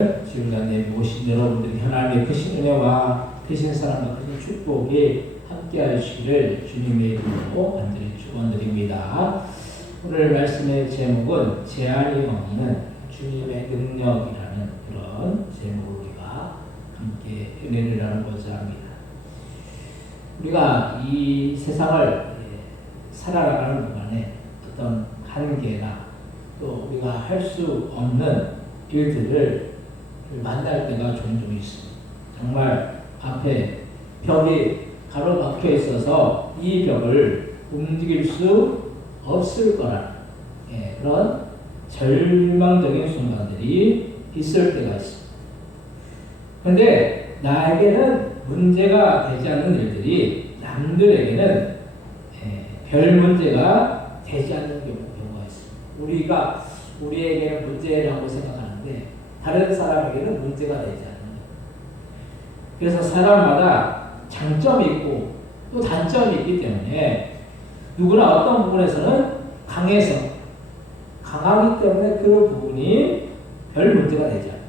지금까지 모신 여러분들이 하나님의 크신 은혜와 크신 사랑과 크신 축복이 함께하여 주시기를 주님의 이름으로 간절히 축원드립니다. 오늘 말씀의 제목은 재앙이 없는 주님의 능력이라는 그런 제목으로 우리가 함께 은혜를 나누고자 합니다. 우리가 이 세상을 살아가는 동안에 어떤 한계나 또 우리가 할 수 없는 일들을 만날 때가 종종 있습니다. 정말 앞에 벽이 가로막혀 있어서 이 벽을 움직일 수 없을 거라는 그런 절망적인 순간들이 있을 때가 있습니다. 그런데 나에게는 문제가 되지 않는 일들이 남들에게는 별 문제가 되지 않는 경우가 있습니다. 우리에게는 문제라고 생각하는데 다른 사람에게는 문제가 되지 않는 거예요. 그래서 사람마다 장점이 있고 또 단점이 있기 때문에 누구나 어떤 부분에서는 강하기 때문에 그 부분이 별 문제가 되지 않아요.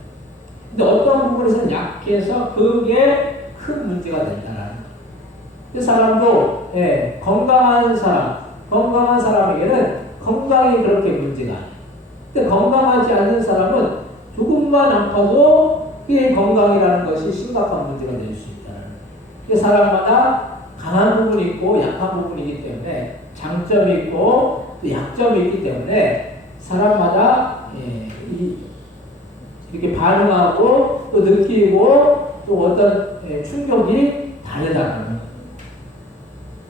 근데 어떤 부분에서는 약해서 그게 큰 문제가 된다는 거예요. 그 사람도 건강한 사람에게는 건강이 그렇게 문제가 아니에요. 근데 건강하지 않는 사람은 조금만 아파도 그의 건강이라는 것이 심각한 문제가 될 수 있다는 거예요. 사람마다 강한 부분이 있고 약한 부분이기 때문에 장점이 있고 또 약점이 있기 때문에 사람마다 이렇게 반응하고 또 느끼고 또 어떤 충격이 다르다는 거예요.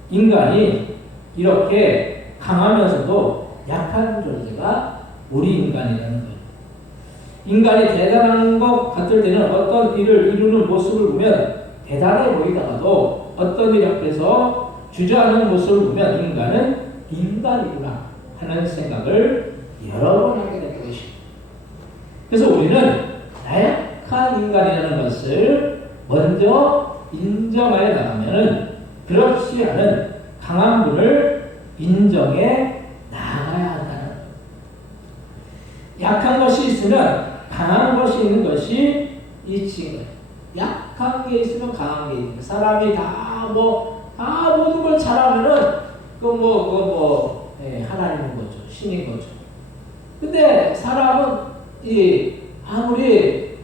인간이 이렇게 강하면서도 약한 존재가 우리 인간이라는 거예요. 인간이 대단한 것 같을 때는 어떤 일을 이루는 모습을 보면 대단해 보이다가도 어떤 일 앞에서 주저하는 모습을 보면 인간은 인간이구나 하는 생각을 여러 번 하게 될 것입니다. 그래서 우리는 나약한 인간이라는 것을 먼저 인정하여 나가면 그렇지 않은 강한 분을 인정해 나가야 한다는 거예요. 약한 것이 있으면 강한 것이 있는 것이 이치인 거예요. 약한 게 있으면 강한 게 있는 거예요. 사람이 다 모든 걸 잘하면은 그건 하나님인 거죠. 신인 거죠. 근데 사람은 아무리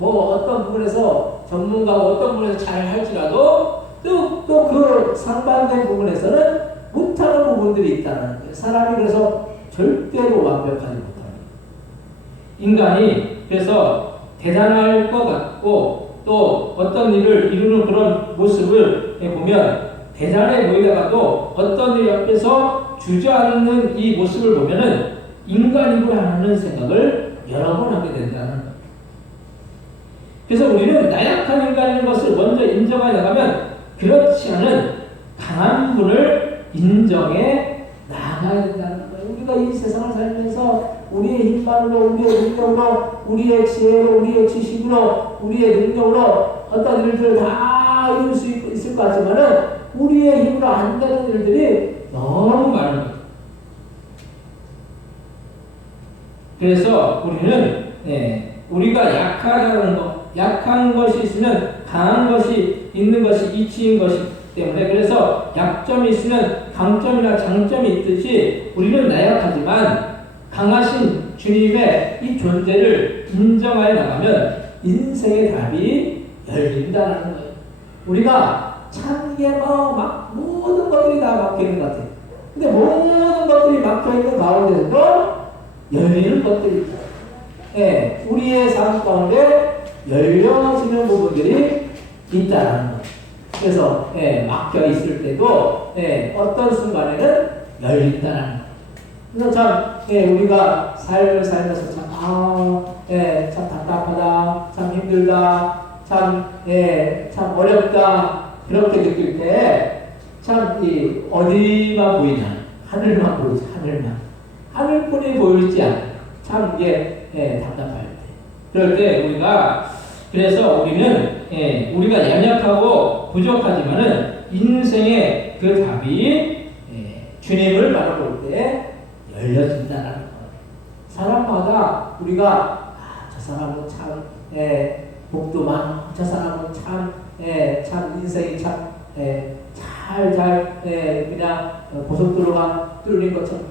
어떤 부분에서 전문가고 어떤 부분에서 잘 할지라도 또 그 상반된 부분에서는 못하는 부분들이 있다는 거예요. 사람이 그래서 절대로 완벽하지 못합니다. 인간이 그래서 대단할 것 같고 또 어떤 일을 이루는 그런 모습을 보면 대단해 보이다가도 어떤 일 앞에서 주저앉는 이 모습을 보면은 인간이구나 하는 생각을 여러 번 하게 된다는 거예요. 그래서 우리는 나약한 인간인 것을 먼저 인정해 나가면 그렇지 않은 강한 분을 인정해 나가야 된다는 거예요. 우리가 이 세상을 살면서 우리의 힘만으로, 우리의 능력으로, 우리의 지혜로, 우리의 지식으로, 우리의 능력으로 어떤 일들을 다 이룰 수 있을 것 같지만은 우리의 힘으로 안 되는 일들이 너무 많은 거예요. 그래서 우리는 우리가 약하다는 것, 약한 것이 있으면 강한 것이 있는 것이 이치인 것이기 때문에 그래서 약점이 있으면 강점이나 장점이 있듯이 우리는 나약하지만 강하신 주님의 이 존재를 인정하여 나가면 인생의 답이 열린다는 거예요. 우리가 참 이게 모든 것들이 다 막혀있는 것 같아요. 근데 모든 것들이 막혀있는 가운데서도 열리는 것들이 있다. 우리의 삶 가운데 열려지는 부분들이 있다는 거예요. 그래서 막혀 있을 때도 어떤 순간에는 열린다는 거예요. 그래서 참 우리가 삶을 살면서 참 답답하다, 참 힘들다, 참 어렵다 그렇게 느낄 때 참 어디만 보이냐 하늘만 보이지 하늘뿐이 보이지 않아요. 참 이게 답답할 때 그럴 때 그래서 우리는 우리가 연약하고 부족하지만은 인생의 그 답이 주님을 바라볼 때 열려진다는 거예요. 사람마다 우리가 저 사람은 참 복도 많고 저 사람은 참 인생이 참 잘 그냥 고속도로가 뚫린 것처럼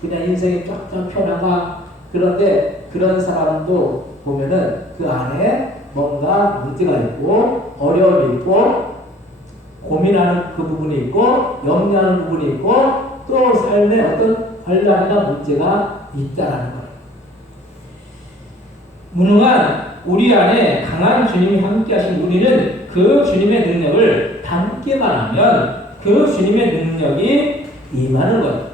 그냥 인생이 쫙쫙 펴나가. 그런데 그런 사람도 보면은 그 안에 뭔가 문제가 있고 어려움이 있고 고민하는 그 부분이 있고 염려하는 부분이 있고 또 삶에 어떤 관련이나 문제가 있다라는 거예요. 무능한 우리 안에 강한 주님이 함께 하신 우리는 그 주님의 능력을 담기만 하면 그 주님의 능력이 임하는 거예요.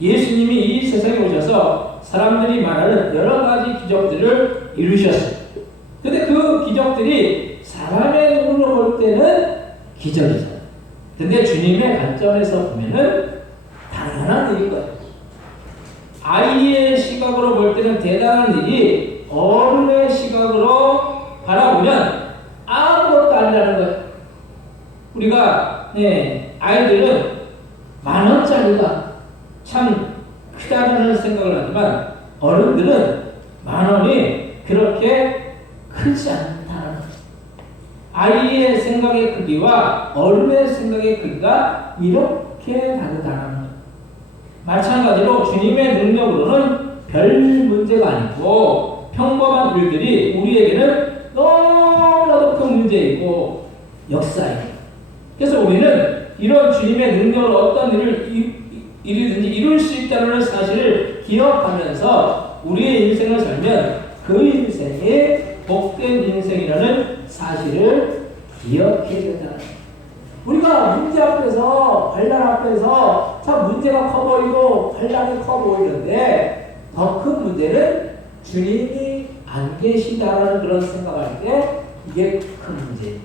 예수님이 이 세상에 오셔서 사람들이 말하는 여러 가지 기적들을 이루셨어요. 근데 그 기적들이 사람의 눈으로 볼 때는 기적이잖아요. 근데 주님의 관점에서 보면은 당연한 일인 거예요. 아이의 시각으로 볼 때는 대단한 일이 어른의 시각으로 바라보면 아무것도 아니라는 거예요. 우리가 아이들은 10,000원짜리가 참 크다는 생각을 하지만 어른들은 10,000원이 그렇게 크지 않다는 거예요. 아이의 생각의 크기와 어른의 생각의 크기가 이렇게 다르다는 거예요. 마찬가지로 주님의 능력으로는 별 문제가 아니고 평범한 일들이 우리에게는 너무나도 큰 문제이고 역사이고, 그래서 우리는 이런 주님의 능력으로 어떤 일이든지 이룰 수 있다는 사실을 기억하면서 우리의 인생을 살면 그 인생이 복된 인생이라는 사실을 기억해야 된다. 우리가 문제 앞에서, 관련 앞에서 참 문제가 커 보이고 관련이 커 보이는데 더 큰 문제는 주님이 안 계시다라는 그런 생각할 때 이게 큰 문제예요.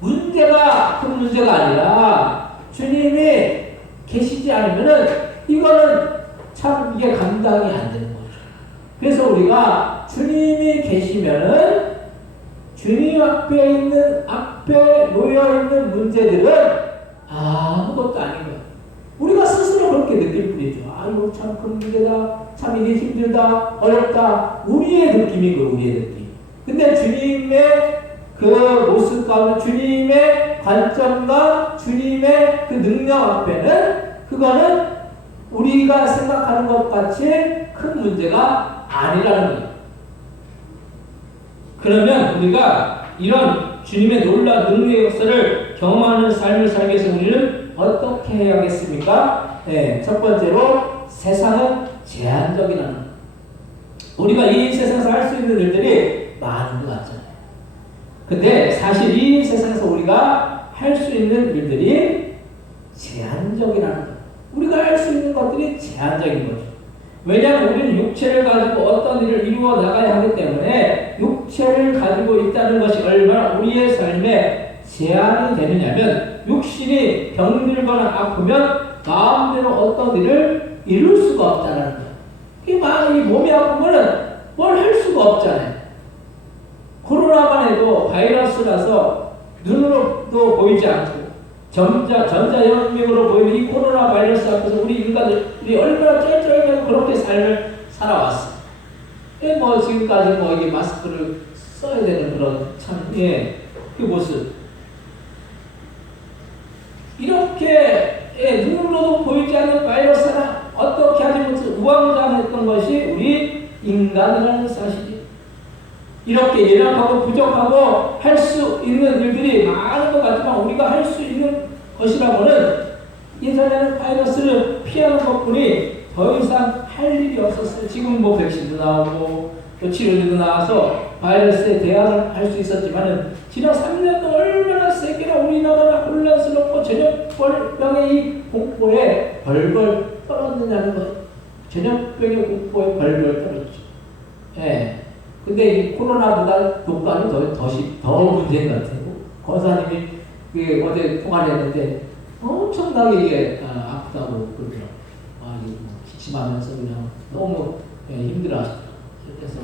문제가 큰 문제가 아니라 주님이 계시지 않으면은 이거는 참 이게 감당이 안 되는 거죠. 그래서 우리가 주님이 계시면은 주님 앞에 놓여 있는 문제들은 아무것도 아닌 거예요. 우리가 스스로 그렇게 느낄 뿐이죠. 이거 참 큰 문제다. 참 이게 힘들다. 어렵다. 우리의 느낌이고 우리의 느낌. 근데 주님의 그 모습 가운데 주님의 관점과 주님의 그 능력 앞에는 그거는 우리가 생각하는 것 같이 큰 문제가 아니라는 거예요. 그러면 우리가 이런 주님의 놀라운 능력의 역사를 경험하는 삶을 살기 위해서 우리는 어떻게 해야겠습니까? 첫 번째로 세상은 제한적이라는 거예요. 우리가 이 세상에서 할 수 있는 일들이 많은 것 같잖아요. 근데 사실 이 세상에서 우리가 할 수 있는 일들이 제한적이라는 거예요. 우리가 할 수 있는 것들이 제한적인 거죠. 왜냐하면 우리는 육체를 가지고 어떤 일을 이루어 나가야 하기 때문에 육체를 가지고 있다는 것이 얼마나 우리의 삶에 제한이 되느냐면 육신이 병들거나 아프면 마음대로 어떤 일을 이룰 수가 없다는 거예요. 이 몸이 아프면 뭘 할 수가 없잖아요. 코로나만 해도 바이러스라서 눈으로도 보이지 않고 전자현미으로 보이는 이 코로나 바이러스 앞에서 우리 인간들이 얼마나 쩔쩔매고 그렇게 삶을 살아왔어. 지금까지 이게 마스크를 써야 되는 그런 그 모습. 이렇게 눈으로도 보이지 않는 바이러스나 어떻게 하지 못해서 우왕좌왕했던 것이 우리 인간이라는 사실이. 이렇게 연약하고 부족하고 할 수 있는 일들이 많은 것 같지만 우리가 할 수 있는 것이라고는 예전에는 바이러스를 피하는 것뿐이 더 이상 할 일이 없었어요. 지금 백신도 나오고 또 치료제도 나와서 바이러스에 대항을 할 수 있었지만은 지난 3년 동안 얼마나 세계나 우리나라가 혼란스럽고 전염병의 이 공포에 벌벌 떨었느냐는 거예요. 전염병의 공포에 벌벌 떨었죠. 근데 이 코로나보다 독감이 더 문제인 것 같아요. 권사님이 어제 통화를 했는데 엄청나게 이게 아프다고 그러더라고요. 기침하면서 그냥 너무 힘들어 하시더라고요. 그래서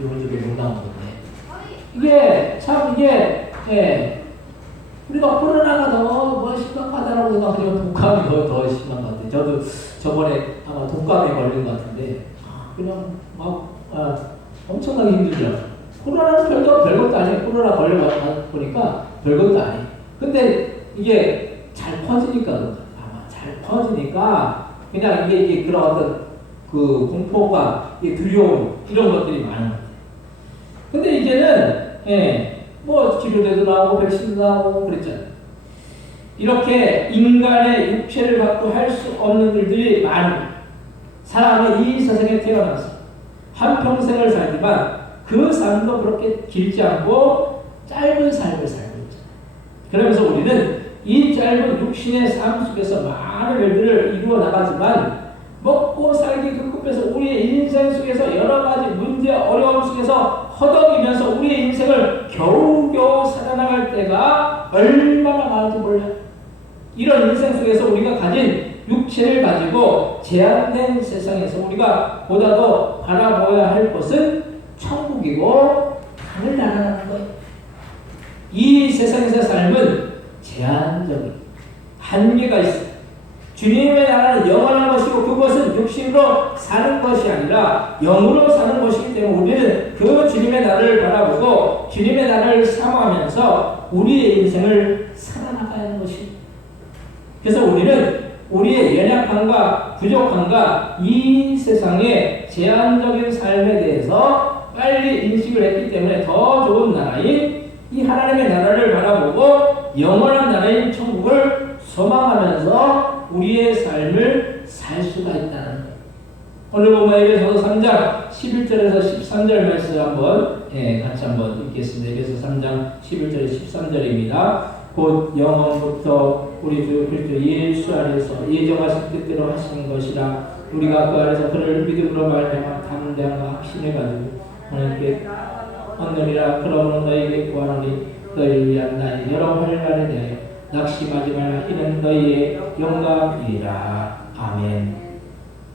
요즘에 못 나온 건데 우리가 코로나가 더 심각하다라고 생각하면 독감이 더 심한 것 같아요. 저도 저번에 아마 독감에 걸린 것 같은데 그냥 엄청나게 힘들더라고요. 코로나는 별것도 아니에요. 코로나 걸려보니까 별것도 아니에요. 근데 이게 잘 퍼지니까 아마 잘 퍼지니까 그냥 이게 그런 어떤 그 공포가 두려움 이런 것들이 많은 거예요. 근데 이제는 뭐 치료제도 나오고 백신도 나오고 그랬잖아요. 이렇게 인간의 육체를 갖고 할 수 없는 일들이 많은 사람이 이 세상에 태어나서 한평생을 살지만 그 삶도 그렇게 길지 않고 짧은 삶을 살고 있잖아요. 그러면서 우리는 이 짧은 육신의 삶 속에서 많은 일들을 이루어 나가지만 먹고 살기 급급해서 우리의 인생 속에서 여러 가지 문제, 어려움 속에서 허덕이면서 우리의 인생을 겨우겨우 살아나갈 때가 얼마나 많은지 몰라요. 이런 인생 속에서 우리가 가진 육체를 가지고 제한된 세상에서 우리가 보다 더 바라보아야 할 것은 천국이고 하늘나라라는 거예요. 이 세상에서 삶은 제한적인 한계가 있어요. 주님의 나라는 영원한 것이고 그것은 육신으로 사는 것이 아니라 영으로 사는 것이기 때문에 우리는 그 주님의 나라를 바라보고 주님의 나라를 사모하면서 우리의 인생을 살아나가야 하는 것입니다. 그래서 우리는 우리의 연약함과 부족함과 이 세상의 제한적인 삶에 대해서 빨리 인식을 했기 때문에 더 좋은 나라인 이 하나님의 나라를 바라보고 영원한 나라인 천국을 소망하면서 우리의 삶을 살 수가 있다는 거예요. 오늘 본문 에베소서 3장 11절에서 13절 말씀 한번 같이 한번 읽겠습니다. 에베소 3장 11절에 13절입니다. 곧 영원부터 우리 주 그리스도 예수 안에서 예정하신 뜻대로 하시는 것이라 우리가 그 안에서 그를 믿음으로 말미암아 담대함과 확신을 가지고 하나님께 얻느니라. 그러므로 너희에게 구하노니 너희를 위한 나의 여러 환난에 대하여 낙심하지 말라. 이는 너희의 영광이라. 아멘.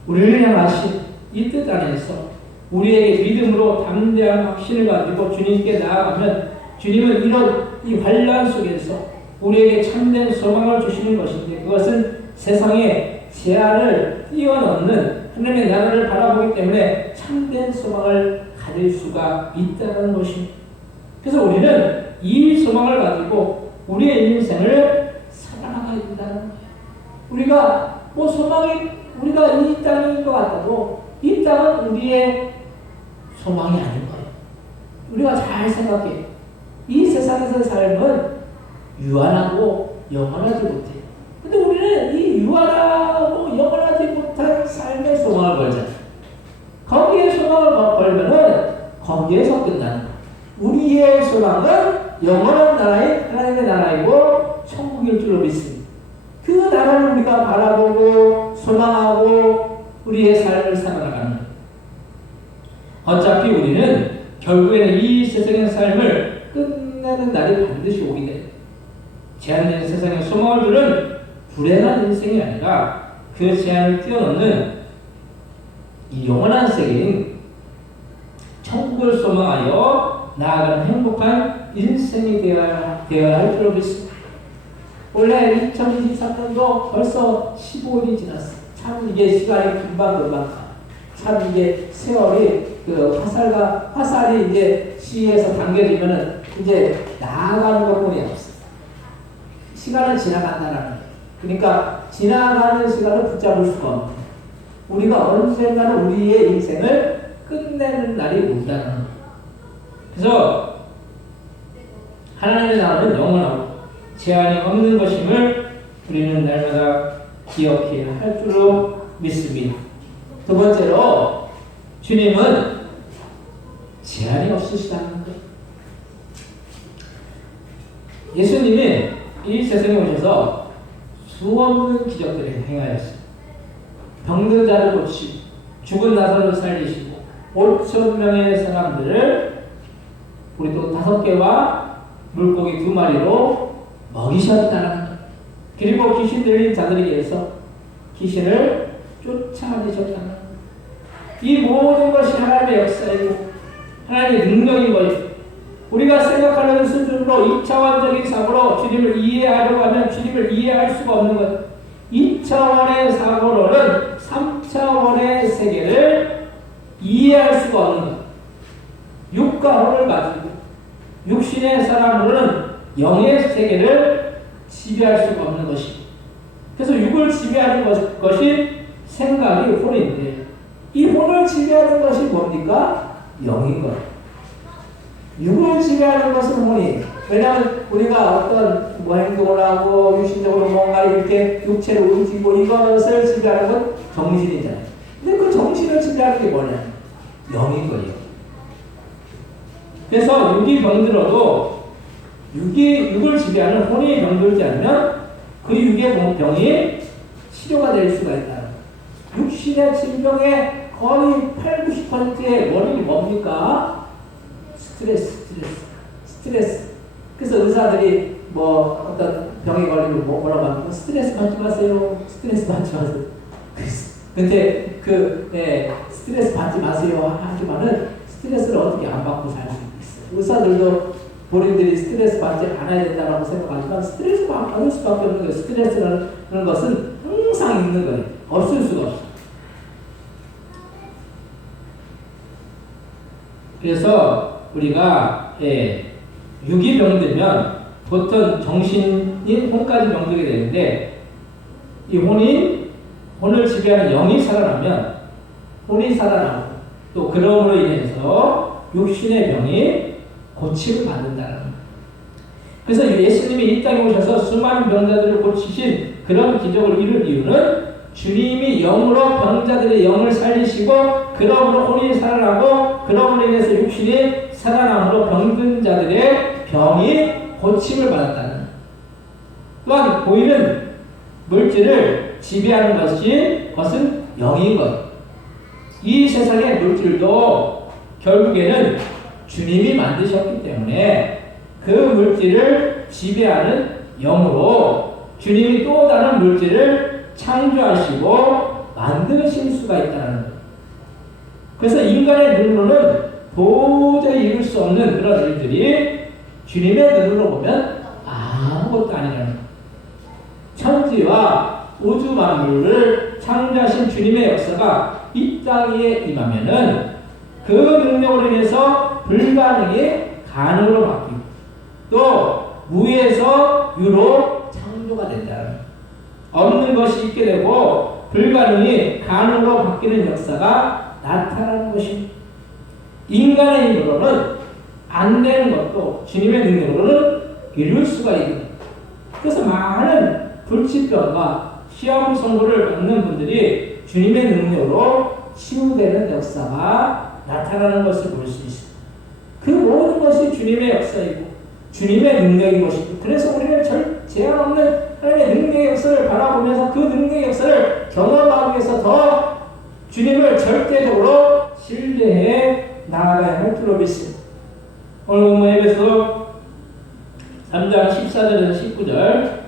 우리를 향하신 이 뜻 안에서 우리에게 믿음으로 담대한 확신을 가지고 주님께 나아가면 주님은 이런 이 환난 속에서 우리에게 참된 소망을 주시는 것인데 그것은 세상의 제한을 뛰어넘는 하나님의 나라를 바라보기 때문에 참된 소망을 가질 수가 있다는 것입니다. 그래서 우리는 이 소망을 가지고 우리의 인생을 살아나가야 된다는 거예요. 우리가 뭐 소망이 우리가 이 땅인 것 같아도 이 땅은 우리의 소망이 아닌 거예요. 우리가 잘 생각해요. 이 세상에서의 삶은 유한하고 영원하지 못해요. 근데 우리는 이 유한하고 영원하지 못한 삶의 소망을 걸잖아요. 거기에 소망을 걸면은 거기에서 끝나는 거예요. 우리의 소망은 영원한 나라인 하나님의 나라이고 천국일 줄로 믿습니다. 그 나라를 우리가 바라보고 소망하고 우리의 삶을 살아나가는 거예요. 어차피 우리는 결국에는 이 세상의 삶을 끝내는 날이 반드시 오게 돼요. 제한된 세상에 소망을 두는 불행한 인생이 아니라 그 제한을 뛰어넘는 이 영원한 세계인 천국을 소망하여 나아가는 행복한 인생이 되어야 할 줄로 믿습니다. 올해 2023년도 벌써 15일이 지났어요. 참 이게 시간이 금방 가. 참 이게 세월이 화살이 이제 시에서 당겨지면은 이제 나아가는 것뿐이 없어요. 시간은 지나간다는 거예요. 그러니까 지나가는 시간을 붙잡을 수가 없는 거예요. 우리가 언젠가는 우리의 인생을 끝내는 날이 온다는 거예요. 그래서 하나님의 나라는 영원하고 제한이 없는 것임을 우리는 날마다 기억해야 할 줄로 믿습니다. 두 번째로 주님은 제한이 없으시다는 거예요. 예수님이 이 세상에 오셔서 수없는 기적들을 행하였습니다. 병든 자를 고치시고 죽은 나사로를 살리시고 5,000명의 사람들을 우리 또 5개와 물고기 2마리로 먹이셨다는 것. 그리고 귀신 들린 자들에게서 귀신을 쫓아내셨다는 것. 이 모든 것이 하나님의 역사이고 하나님의 능력인 것이고 우리가 생각하는 수준으로 2차원적인 사고로 주님을 이해하려고 하면 주님을 이해할 수가 없는 것. 2차원의 사고로는 3차원의 세계를 이해할 수가 없는 것. 육과 혼을 가지고 육신의 사람으로는 영의 세계를 지배할 수가 없는 것이. 그래서 육을 지배하는 것이 생각이 혼인데, 이 혼을 지배하는 것이 뭡니까? 영인 거예요. 육을 지배하는 것은 혼이. 왜냐하면 우리가 어떤 행동을 하고 육신적으로 뭔가 이렇게 육체를 움직이고 이것을 지배하는 건 정신이잖아요. 근데 그 정신을 지배하는 게 뭐냐? 영인 거예요. 그래서 육이 병들어도 육을 지배하는 혼이 병들지 않으면 그 육의 병이 치료가 될 수가 있다. 육신의 질병의 거의 80~90%의 원인이 뭡니까? 스트레스. 그래서 의사들이 뭐 어떤 병에 걸리면 뭐라고 합니까? 스트레스 받지 마세요. 근데 스트레스 받지 마세요 하지만은 스트레스를 어떻게 안 받고 살 수 있어요? 의사들도 본인들이 스트레스 받지 않아야 된다고 생각하지만 스트레스 받을 수밖에 없는 거예요. 스트레스라는 것은 항상 있는 거예요. 없을 수가 없어요. 그래서 우리가 육이 병들면 보통 정신인 혼까지 병들게 되는데, 이 혼을 지배하는 영이 살아나면 혼이 살아나고 또 그러므로 인해서 육신의 병이 고침을 받는다는 거예요. 그래서 예수님이 이 땅에 오셔서 수많은 병자들을 고치신 그런 기적을 이룬 이유는 주님이 영으로 병자들의 영을 살리시고 그러므로 혼이 살아나고 그러므로 인해서 육신이 살아남으로 병든 자들의 병이 고침을 받았다는 거예요. 또한 보이는 물질을 지배하는 것은 영인 것. 이 세상의 물질도 결국에는 주님이 만드셨기 때문에 그 물질을 지배하는 영으로 주님이 또 다른 물질을 창조하시고 만드실 수가 있다는 거예요. 그래서 인간의 눈으로는 도저히 이룰 수 없는 그런 일들이 주님의 눈으로 보면 아무것도 아니라는 거예요. 천지와 우주 만물을 창조하신 주님의 역사가 이 땅 위에 임하면은 그 능력으로 인해서 불가능이 가능으로 바뀌고 또 무에서 유로 창조가 된다는 거예요. 없는 것이 있게 되고 불가능이 가능으로 바뀌는 역사가 나타나는 것입니다. 인간의 힘으로는 안 되는 것도 주님의 능력으로는 이룰 수가 있는 거예요. 그래서 많은 불치병과 시험 선고를 받는 분들이 주님의 능력으로 치유되는 역사가 나타나는 것을 볼 수 있습니다. 그 모든 것이 주님의 역사이고 주님의 능력인 것이고, 그래서 우리는 제한 없는 하나님의 능력의 역사를 바라보면서 그 능력의 역사를 경험하기 위해서 더 주님을 절대적으로 신뢰해 나아가야 할 줄로 믿습니다. 오늘 에베소 3장 14절에서 19절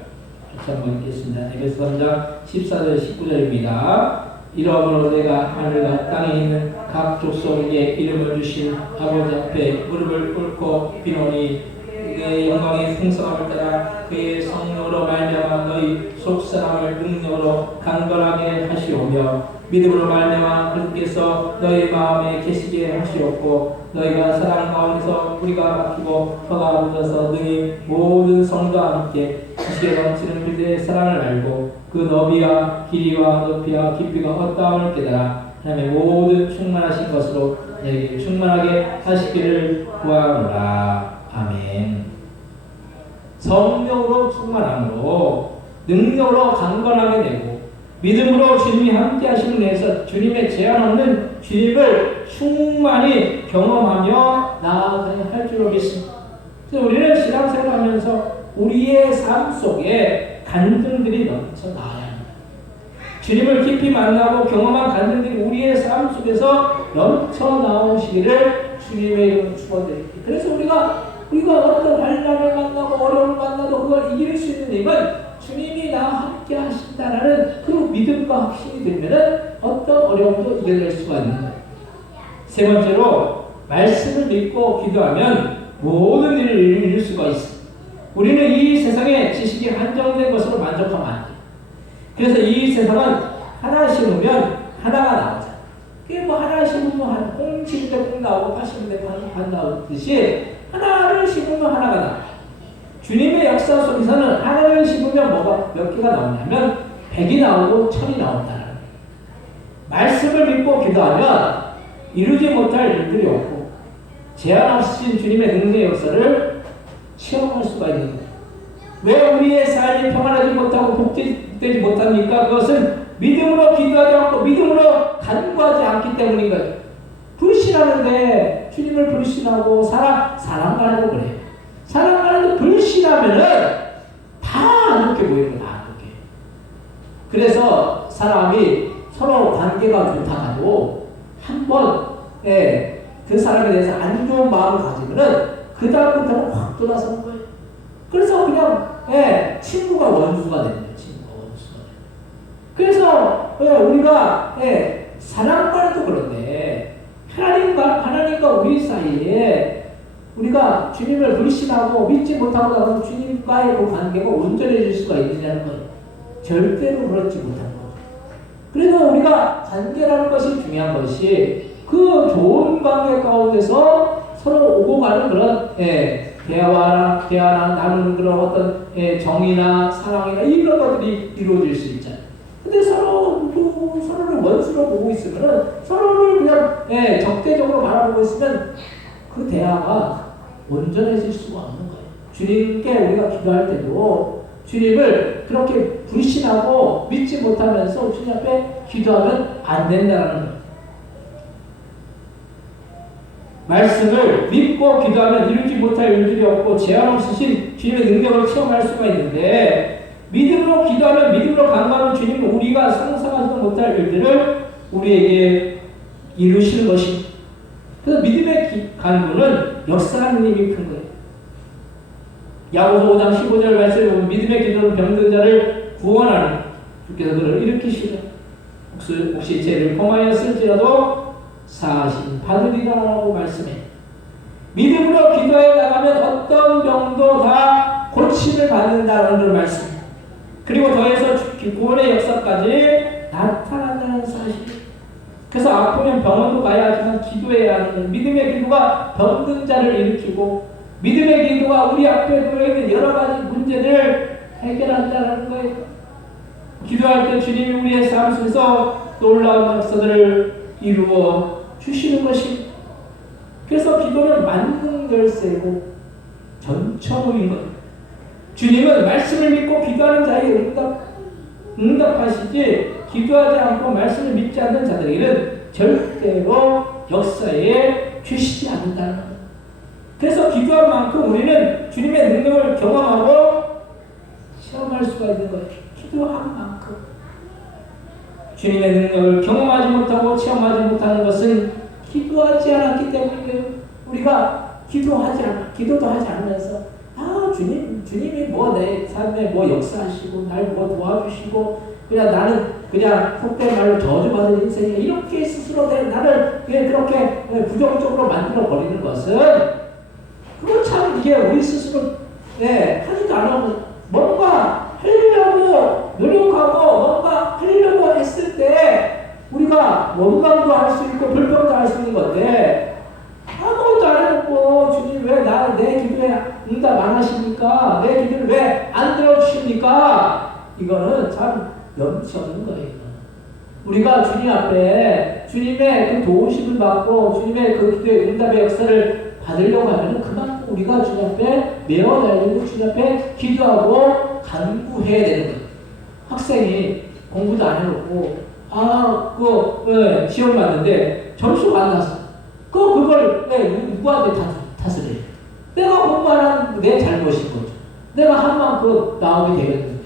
같이 한번 읽겠습니다. 에베소 3장 14절 19절입니다. 이러므로 내가 하늘과 땅에 있는 각 족속에게 이름을 주신 아버지 앞에 무릎을 꿇고 비노니 그의 영광의 풍성함을 따라 그의 성령으로 말미암아 너희 속사람을 능력으로 강건하게 하시오며 믿음으로 말미암아 그분께서 너희 마음에 계시게 하시옵고 너희가 사랑 가운데서 뿌리가 박히고 터가 묻어서 능히 모든 성도와 함께 지식에 넘치는 그들의 사랑을 알고 그 너비와 길이와 높이와 깊이가 어떠함을 깨달아 하나님의 모든 충만하신 것으로 너희에게 충만하게 하시기를 구하노라. 아멘. 성령으로 충만함으로 능력으로 강건하게 되고 믿음으로 주님이 함께 하시는 데에서 주님의 제한 없는 주님을 충만히 경험하며 나아가야 할 줄로 믿습니다. 그래서 우리는 신앙생활을 하면서 우리의 삶 속에 간증들이 넘쳐나야 합니다. 주님을 깊이 만나고 경험한 간증들이 우리의 삶 속에서 넘쳐나오시기를 주님의 이름으로 축원드립니다. 그래서 우리가 어떤 환난을 만나고 어려움을 만나도 그걸 이길 수 있는 힘은 주님이 나와 함께 하신다라는 그 믿음과 확신이 들면은 어떤 어려움도 이겨낼 수가 있는 거예요. 세 번째로 말씀을 믿고 기도하면 모든 일을 이룰 수가 있습니다. 우리는 이 세상의 지식이 한정된 것으로 만족하면 안 돼요. 그래서 이 세상은 하나 심으면 하나가 나오잖아요. 이게 뭐 하나 심으면 한 70대 콩 나오고 80대 반 나오듯이 하나를 심으면 하나가 나. 주님의 역사 속에서는 하나를 심으면 뭐가 몇 개가 나오냐면 100이 나오고 1000이 나온다는. 말씀을 믿고 기도하면 이루지 못할 일들이 없고 제한 없으신 주님의 능력의 역사를 체험할 수가 있는 거예요. 왜 우리의 삶이 평안하지 못하고 복되지 못합니까? 그것은 믿음으로 기도하지 않고 믿음으로 간구하지 않기 때문인 거예요. 불신하는데 주님을 불신하고 사랑하고 그래요. 사랑하는데 불신하면은 다 안 좋게 보이는 거야. 다 안 좋게. 그래서 사람이 서로 관계가 좋다가도 한번 그 사람에 대해서 안 좋은 마음을 가지면은 그 다음부터는 확 돌아서는 거예요. 그래서 그냥 친구가 원수가 되는 거예요. 친구가 원수가 되는 거예요. 그래서 우리가 사랑과도 그런데 하나님과 우리 사이에 우리가 주님을 불신하고 믿지 못하고 나면 주님과의 그 관계가 온전해질 수가 있느냐는 거예요. 절대로 그렇지 못한 거예요. 그래서 우리가 관계라는 것이 중요한 것이 그 좋은 관계 가운데서 서로 오고 가는 그런 대화랑 나누는 그런 어떤 정의나 사랑이나 이런 것들이 이루어질 수 있잖아요. 근데 서로를 원수로 보고 있으면 서로를 그냥 적대적으로 바라보고 있으면 그 대화가 온전해질 수가 없는 거예요. 주님께 우리가 기도할 때도 주님을 그렇게 불신하고 믿지 못하면서 주님 앞에 기도하면 안 된다는 거예요. 말씀을 믿고 기도하면 이루지 못할 일들이 없고 제한 없으신 주님의 능력을 체험할 수가 있는데 믿음으로 기도하면 믿음으로 간구하는 주님은 우리가 상상하지도 못할 일들을 우리에게 이루시는 것입니다. 그래서 믿음의 간구는 역사하는 힘이 큰 거예요. 야고보서 5장 15절 말씀에 보면 믿음의 기도는 병든 자를 구원하는 주께서 그를 일으키시라. 혹시 죄를 범하였을지라도 사하심 받으리라고 말씀해. 믿음으로 기도해 나가면 어떤 병도 다 고침을 받는다는 말씀. 그리고 더해서 구원의 역사까지 나타난다는 사실. 그래서 아프면 병원도 가야 하지만 기도해야 하는 믿음의 기도가 병든 자를 일으키고 믿음의 기도가 우리 앞에 놓여있는 여러 가지 문제들을 해결한다는 거예요. 기도할 때 주님이 우리의 삶 속에서 놀라운 역사들을 이루어 주시는 것입니다. 그래서 기도는 만능 열쇠고 전천후인 거예요. 주님은 말씀을 믿고 기도하는 자에게 응답하시지 기도하지 않고 말씀을 믿지 않는 자들에게는 절대로 역사에 주시지 않는다는 거예요. 그래서 기도한 만큼 우리는 주님의 능력을 경험하고 체험할 수가 있는 거예요. 기도한 만큼. 주님의 능력을 경험하지 못하고 체험하지 못하는 것은 기도하지 않았기 때문이에요. 우리가 기도도 하지 않으면서 주님이 뭐 내 삶에 뭐 역사하시고 날 뭐 도와주시고 그냥 나는 그냥 속된 말로 저주받은 인생이야 이렇게 스스로 나를 그렇게 부정적으로 만들어 버리는 것은 그건 참 이게 우리 스스로 하지도 않으면 뭔가 하려고 노력하고 뭔가 하려고 했을 때 우리가 원망도 할 수 있고 불평도 할 수 있는 건데 아무것도 안 해놓고 주님 왜 내 기도에 응답 안 하십니까? 내 기도를 왜 안 들어주십니까? 이거는 참 염치 없는 거예요. 우리가 주님 앞에 주님의 그 도우심을 받고 주님의 그 기도의 응답의 역사를 받으려고 하면 그만큼 우리가 주님 앞에 매어 달리고 주님 앞에 기도하고 간구해야 되는 거예요. 학생이 공부도 안 해놓고 시험 봤는데 점수가 안 나왔어. 그걸 누구한테 탓을 해? 내가 공부 안 한 내 잘못인 거죠. 내가 한 만큼 나오게 되겠는데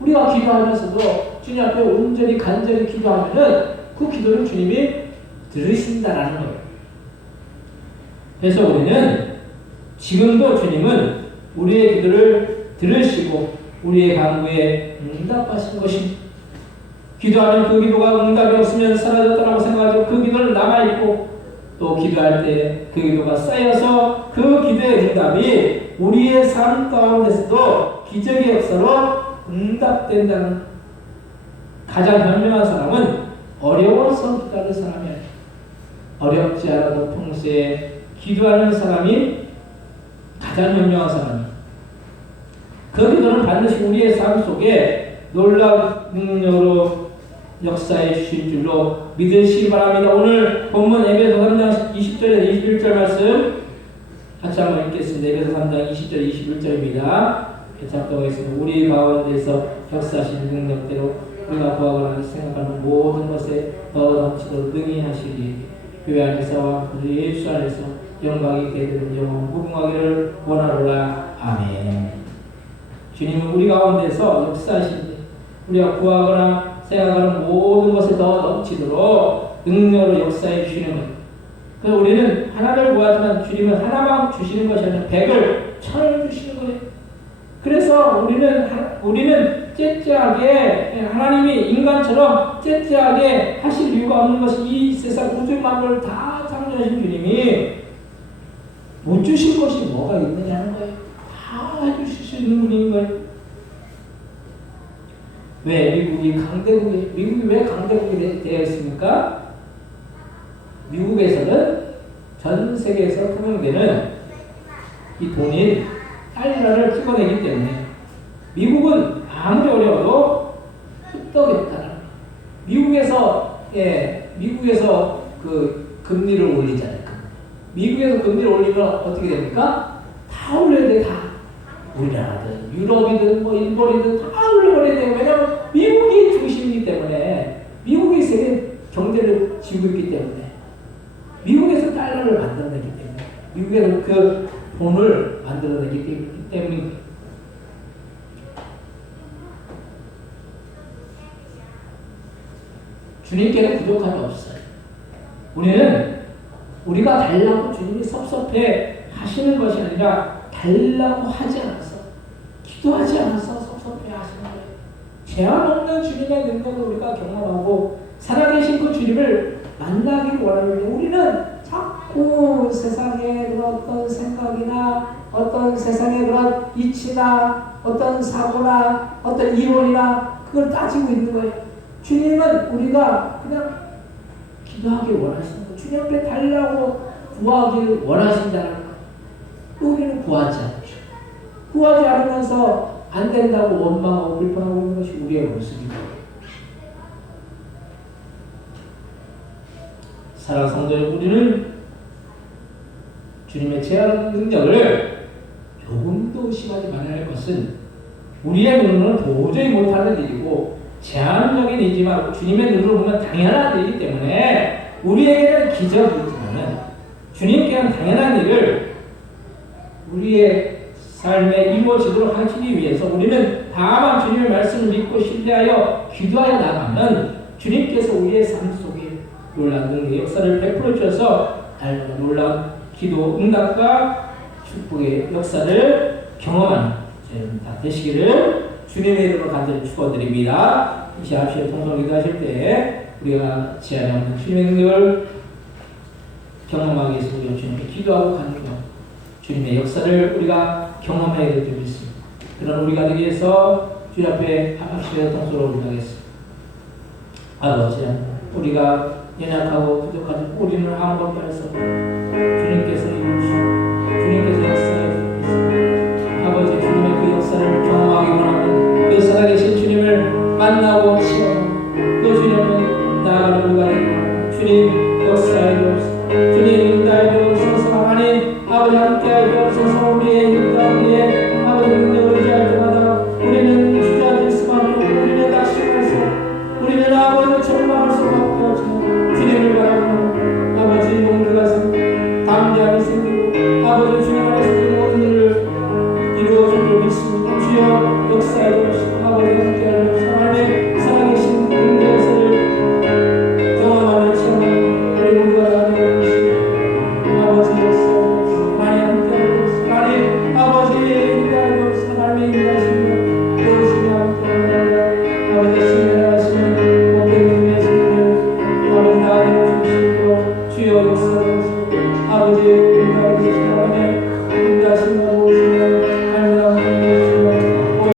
우리가 기도하면서도 주님 앞에 온전히 간절히 기도하면은 그 기도를 주님이 들으신다라는 거예요. 그래서 우리는 지금도 주님은 우리의 기도를 들으시고 우리의 간구에 응답하시는 것입니다. 기도하면 그 기도가 응답이 없으면 사라졌다고 생각하죠. 그 기도는 남아있고 또 기도할 때 그 기도가 쌓여서 그 기도의 응답이 우리의 삶 가운데서도 기적의 역사로 응답된다는 가장 현명한 사람은 어려워서 기도하는 사람이 아니에요. 어렵지 않아도 평소에 기도하는 사람이 가장 현명한 사람이에요. 그 기도는 반드시 우리의 삶 속에 놀라운 능력으로 역사해 주실 줄로 믿으시기 바랍니다. 오늘 본문 에베소 3장 20절에서 21절 말씀 같이 한번 읽겠습니다. 에베소 3장 20절 21절입니다. 잡동하겠습니다. 우리 가운데서 역사하시는 능력대로 우리가 구하거나 생각하는 모든 것에 더 넘치도록 능히 하시리. 교회 안에서와 그리스도 예수 안에서 영광이 있게 되는 영원 무궁하기를 원하노라. 아멘. 주님은 우리 가운데서 역사하시는데 우리가 구하거나 생각하는 모든 것에 더 넘치도록 능력으로 역사해 주시는 것. 그래서 우리는 하나를 구하지만 주님은 하나만 주시는 것이 아니라 100을 1000을 주시는 거예요. 그래서 우리는 째째하게 하나님이 인간처럼 째째하게 하실 이유가 없는 것이 이 세상 우주 만물을 다 창조하신 주님이 못 주신 것이 뭐가 있느냐는 거예요. 다 해주실 수 있는 분인 거예요. 왜 미국이 강대국이 미국이 왜 강대국이 되어 있습니까? 미국에서는 전 세계에서 통용되는 이 돈인 달러를 찍어내기 때문에 미국은 아무리 어려워도 흡떡했다는 미국에서 그 금리를 올리잖아요. 미국에서 금리를 올리면 어떻게 됩니까? 다 올려야 돼. 다 우리나라든 유럽이든 뭐 일본이든 다 올려버려야 돼요. 왜냐하면 미국이 중심이기 때문에 미국이 세계 경제를 지고 있기 때문에 미국에서 달러를 만들어내기 때문에 미국에서 그 돈을 만들어내기 때문에 주님께는 부족함이 없어요. 우리가 달라고 주님이 섭섭해 하시는 것이 아니라 달라고 하지 않아서 기도하지 않아서 섭섭해 하시는 거예요. 제한 없는 주님의 능력을 우리가 경험하고 살아계신 그 주님을 만나길 원하는데 우리는 자꾸 세상의 그런 어떤 생각이나 어떤 세상의 그런 이치나 어떤 사고나 어떤 이론이나 그걸 따지고 있는 거예요. 주님은 우리가 그냥 기도하길 원하시는 거예요. 주님 앞에 달라고 구하기를 원하신다는 거예요. 우리는 구하지 않죠. 구하지 않으면서 안 된다고 원망하고 불평하고 있는 것이 우리의 모습입니다. 사랑하는 성도 여러분, 우리는 주님의 제한 능력을 조금도 의심하지 말아야 할 것은 우리의 눈으로는 도저히 못하는 일이고 제한적인 일이지만 주님의 눈으로 보면 당연한 일이기 때문에 우리에게는 기적이지만 주님께는 당연한 일을 우리의 삶에 이루어지도록 하시기 위해서 우리는 다만 주님의 말씀을 믿고 신뢰하여 기도하여 나가면 주님께서 우리의 삶 속에 놀라운 능력의 역사를 베풀어 주셔서 놀라운 기도 응답과 축복의 역사를 경험하는 여러분 다 되시기를 주님의 이름으로 간절히 축원드립니다. 이 시간 통성 기도하실 때 우리가 제한이 없는 주님의 능력을 경험하기 위해서 우리가 주님께 기도하고 가는 것 주님의 역사를 우리가 경험해야 될 줄을 믿습니다. 그런 우리가 되기 위해서 주님 앞에 합심해서 통성으로 올라가겠습니다. 아버지, 우리가 연약하고 부족하지 우리는 아무것도 할 수 없고 주님께서 이루시고 주님께서 역사해 주십니다. 아버지, 주님의 그 역사를 경험하기 원하는 그 살아계신 주님을 만나고 체험하고 그 주님은 나아가는 우리가 되고 주님 역사해 주옵소서. 주님 인도해 주옵소서. 하나님 아버지 함께해 주옵소서. 우리의